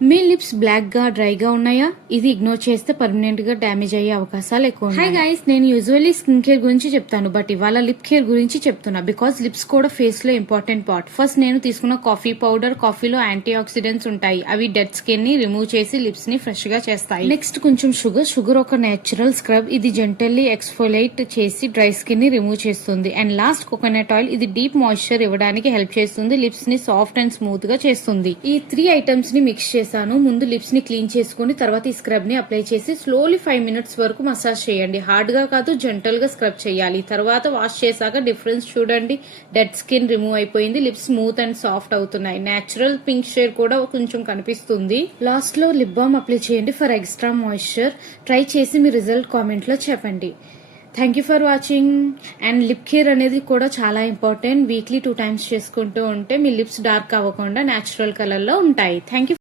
మీ lips black గా డ్రైగా ఉన్నాయా? ఇది ఇగ్నోర్ చేస్తే పర్మనెంట్ గా డ్యామేజ్ అయ్యే అవకాశాలు ఎక్కువ. హై గైస్, నేను యూజువల్లీ స్కిన్ కేర్ గురించి చెప్తాను, బట్ ఇవాళ లిప్ కేర్ గురించి చెప్తున్నా. బికాస్ లిప్స్ కూడా ఫేస్ లో ఇంపార్టెంట్ పార్ట్. ఫస్ట్ నేను తీసుకున్న కాఫీ పౌడర్. కాఫీలో యాంటీ ఆక్సిడెంట్స్ ఉంటాయి, అవి డెడ్ స్కిన్ ని రిమూవ్ చేసి లిప్స్ ని ఫ్రెష్ గా చేస్తాయి. నెక్స్ట్ కొంచెం షుగర్ ఒక నేచురల్ స్క్రబ్. ఇది జెంటల్లీ ఎక్స్ఫోలేట్ చేసి డ్రై స్కిన్ ని రిమూవ్ చేస్తుంది. And last coconut oil. ఇది డీప్ మాయిశ్చర్ ఇవ్వడానికి హెల్ప్ చేస్తుంది, లిప్స్ ని సాఫ్ట్ అండ్ స్మూత్ గా చేస్తుంది. ఈ 3 ఐటమ్స్ ని మిక్స్ చేశాను. ముందు లిప్స్ ని క్లీన్ చేసుకుని తర్వాత ఈ స్క్రబ్ ని అప్లై చేసి స్లోలీ 5 minutes వరకు మసాజ్ చేయండి. హార్డ్ గా కాదు, జెంటల్ గా స్క్రబ్ చేయాలి. తర్వాత వాష్ చేశాక డిఫరెన్స్ చూడండి. డెడ్ స్కిన్ రిమూవ్ అయిపోయింది, లిప్స్ స్మూత్ అండ్ సాఫ్ట్ అవుతున్నాయి. నేచురల్ పింక్ షేడ్ కూడా కొంచెం కనిపిస్తుంది. లాస్ట్ లో లిప్ బామ్ అప్లై చేయండి ఫర్ ఎక్స్ట్రా మాయిశ్చర్. ట్రై చేసి మీ రిజల్ట్ కామెంట్ లో చెప్పండి. Thank you for watching. And lip care అనేది కూడా చాలా ఇంపార్టెంట్. వీక్లీ 2 times చేసుకుంటూ ఉంటే మీ లిప్స్ డార్క్ అవ్వకుండా నేచురల్ కలర్ లో ఉంటాయి. Thank you.